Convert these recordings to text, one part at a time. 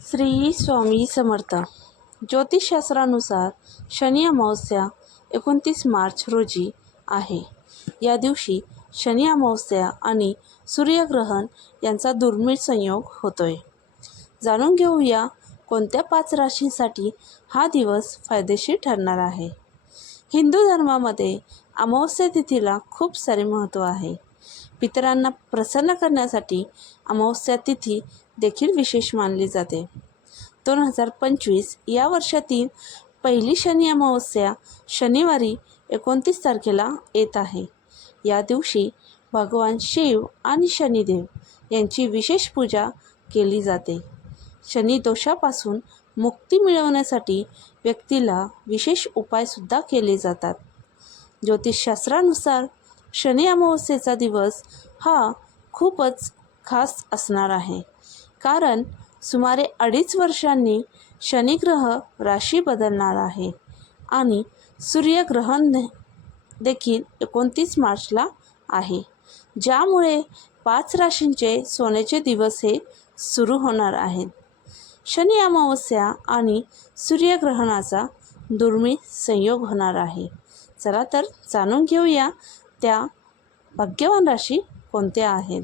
श्री स्वामी समर्थ. ज्योतिषशास्त्रानुसार शनी अमावस्या एकोणतीस मार्च रोजी आहे. या दिवशी शनी अमावस्या आणि सूर्यग्रहण यांचा दुर्मिळ संयोग होतोय. जाणून घेऊया कोणत्या पाच राशींसाठी हा दिवस फायदेशीर ठरणार आहे. हिंदू धर्मामध्ये अमावस्या तिथीला खूप सारे महत्त्व आहे. पितरांना प्रसन्न करण्यासाठी अमावस्या तिथी देखील विशेष मानली जाते. दोन हजार पंचवीस या वर्षातील पहिली शनी अमावस्या शनिवारी एकोणतीस तारखेला येत आहे. या दिवशी भगवान शिव आणि शनिदेव यांची विशेष पूजा केली जाते. शनी दोषापासून मुक्ती मिळवण्यासाठी व्यक्तीला विशेष उपायसुद्धा केले जातात. ज्योतिषशास्त्रानुसार शनी अमावस्येचा दिवस हा खूपच खास असणार आहे. कारण सुमारे अडीच वर्षांनी शनिग्रह राशी बदलणार आहे आणि सूर्यग्रहण देखील एकोणतीस मार्चला आहे. ज्यामुळे पाच राशींचे सोन्याचे दिवस हे सुरू होणार आहेत. शनी अमावस्या आणि सूर्यग्रहणाचा दुर्मिळ संयोग होणार आहे. चला तर जाणून घेऊया त्या भाग्यवान राशी कोणत्या आहेत?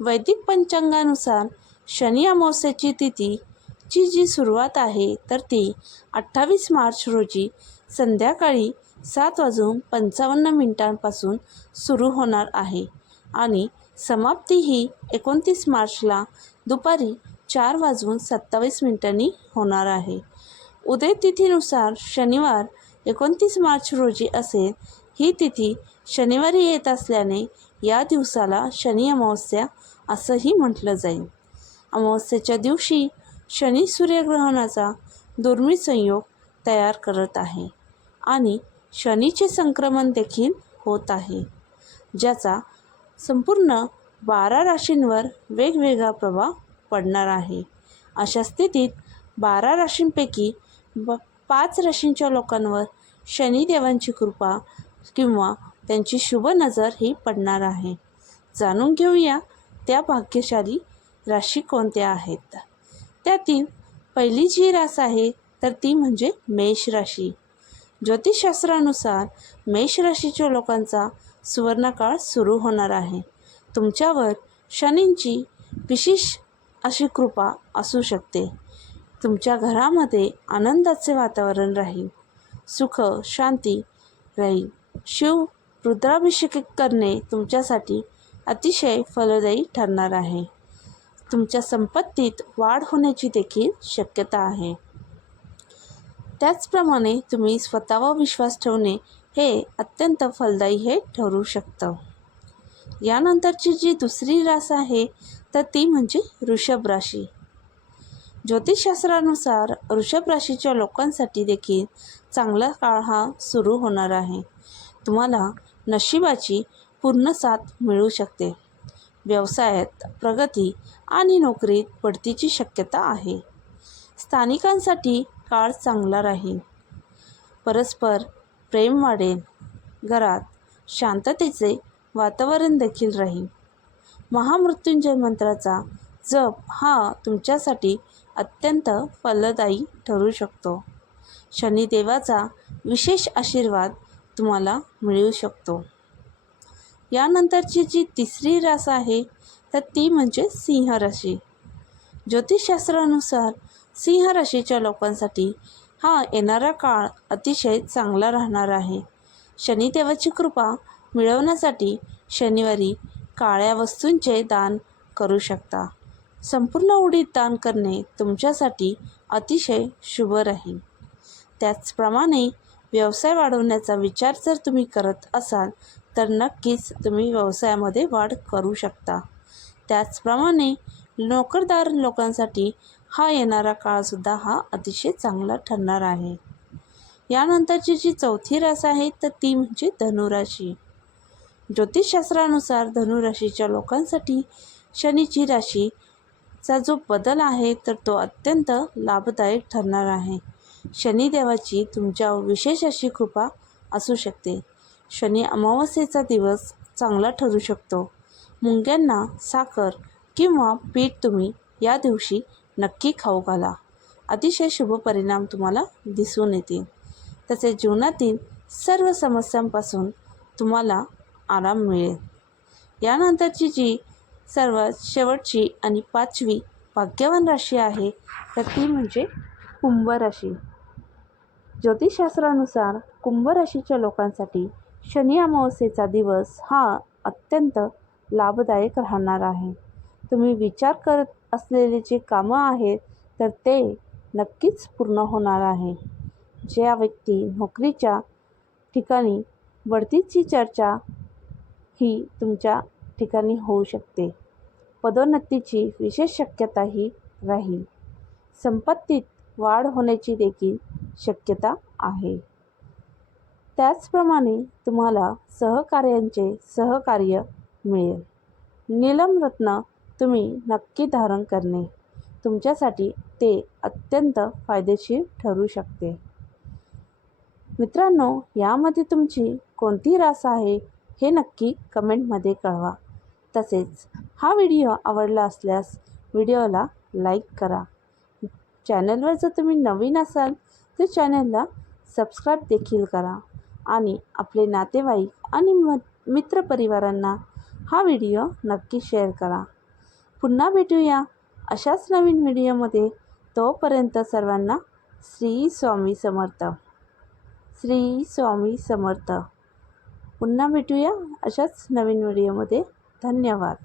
वैदिक पंचांगानुसार शनी अमावस्याची तिथी ची जी सुरुवात आहे तर ती अठ्ठावीस मार्च रोजी संध्याकाळी सात वाजून पंचावन्न मिनिटांपासून सुरू होणार आहे आणि समाप्ती ही एकोणतीस मार्चला दुपारी चार वाजून सत्तावीस मिनिटांनी होणार आहे. उदय तिथीनुसार शनिवार एकोणतीस मार्च रोजी असेल ही तिथी शनिवारी येत असल्याने या दिवसाला शनी अमावस्या असंही म्हटलं जाईल. अमावस्येच्या दिवशी शनी सूर्यग्रहणाचा दुर्मिळ संयोग तयार करत आहे आणि शनीचे संक्रमण देखील होत आहे ज्याचा संपूर्ण बारा राशींवर वेगवेगळा प्रभाव पडणार आहे. अशा स्थितीत बारा राशींपैकी ब पाच राशींच्या लोकांवर शनिदेवांची कृपा किंवा त्यांची शुभ नजर ही पडणार आहे. जाणून घेऊया त्या भाग्यशाली राशी कोणत्या आहेत. त्यातील पहिली जी रास आहे तर ती म्हणजे मेष राशी. ज्योतिषशास्त्रानुसार मेष राशीच्या लोकांचा सुवर्णकाळ सुरू होणार आहे. तुमच्यावर शनींची विशेष अशी कृपा असू शकते. तुमच्या घरामध्ये आनंदाचे वातावरण राहील. सुख शांती राहील. शिव रुद्राभिषेक करणे तुमच्यासाठी अतिशय फलदायी ठरणार आहे. तुमच्या संपत्तीत वाढ होण्याची देखील शक्यता आहे. त्याचप्रमाणे तुम्ही स्वतःवर विश्वास ठेवणे हे अत्यंत फलदायी हे ठरू शकतं. यानंतरची जी दुसरी रास आहे तर ती म्हणजे वृषभ राशी. ज्योतिषशास्त्रानुसार वृषभ राशीच्या लोकांसाठी देखील चांगला काळ हा सुरू होणार आहे. तुम्हाला नशिबाची पूर्ण साथ मिळू शकते. व्यवसायात प्रगती आणि नोकरीत बढतीची शक्यता आहे. स्थानिकांसाठी काळ चांगला राहील. परस्पर प्रेम वाढेल. घरात शांततेचे वातावरण देखील राहील. महामृत्युंजय मंत्राचा जप हा तुमच्यासाठी अत्यंत फलदायी ठरू शकतो. शनिदेवाचा विशेष आशीर्वाद तुम्हाला मिळू शकतो. यानंतरची जी तिसरी रास आहे तर ती म्हणजे सिंह राशी ज्योतिषशास्त्रानुसार सिंह राशीच्या लोकांसाठी हा येणारा काळ अतिशय चांगला राहणार आहे. शनिदेवाची कृपा मिळवण्यासाठी शनिवारी काळ्या वस्तूंचे दान करू शकता. संपूर्ण उडीत दान करणे तुमच्यासाठी अतिशय शुभ राहील. त्याचप्रमाणे व्यवसाय वाढवण्याचा विचार जर तुम्ही करत असाल तर नक्कीच तुम्ही व्यवसायामध्ये वाढ करू शकता. त्याचप्रमाणे नोकरदार लोकांसाठी हा येणारा काळसुद्धा हा अतिशय चांगला ठरणार आहे. यानंतरची जी चौथी रास आहे तर ती म्हणजे धनुराशी. ज्योतिषशास्त्रानुसार धनुराशीच्या लोकांसाठी शनीची राशीचा जो बदल आहे तर तो अत्यंत लाभदायक ठरणार आहे. शनिदेवाची तुमच्यावर विशेष अशी कृपा असू शकते. शनी अमावस्येचा दिवस चांगला ठरू शकतो. मुंग्यांना साखर किंवा पीठ तुम्ही या दिवशी नक्की खाऊ घाला. अतिशय शुभ परिणाम तुम्हाला दिसून येतील. तसेच जीवनातील सर्व समस्यांपासून तुम्हाला आराम मिळेल. यानंतरची जी सर्वात शेवटची आणि पाचवी भाग्यवान राशी आहे तर ती म्हणजे कुंभ राशी. ज्योतिषशास्त्रानुसार कुंभ राशीच्या लोकांसाठी शनी अमावस्येचा दिवस हा अत्यंत लाभदायक राहणार आहे. तुम्ही विचार करत असलेले जे कामं आहेत तर ते नक्कीच पूर्ण होणार आहे. ज्या व्यक्ती नोकरीच्या ठिकाणी बढतीची चर्चा ही तुमच्या ठिकाणी होऊ शकते. पदोन्नतीची विशेष शक्यताही राहील. संपत्तीत वाढ होण्याची देखील शक्यता आहे. त्याचप्रमाणे तुम्हाला सहकार्यांचे सहकार्य मिळेल. नीलम रत्न तुम्ही नक्की धारण करणे. तुमच्यासाठी ते अत्यंत फायदेशीर ठरू शकते. मित्रांनो यामध्ये तुमची कोणती रास आहे हे नक्की कमेंटमध्ये कळवा. तसेच हा व्हिडिओ आवडला असल्यास व्हिडिओला लाईक करा. चॅनलवर जर तुम्ही नवीन असाल तर चॅनलला सबस्क्राईब देखील करा आणि आपले नातेवाईक आणि म मित्रपरिवारांना हा व्हिडिओ नक्की शेअर करा. पुन्हा भेटूया अशाच नवीन व्हिडिओमध्ये. तोपर्यंत सर्वांना श्री स्वामी समर्थ. श्री स्वामी समर्थ. पुन्हा भेटूया अशाच नवीन व्हिडिओमध्ये. धन्यवाद.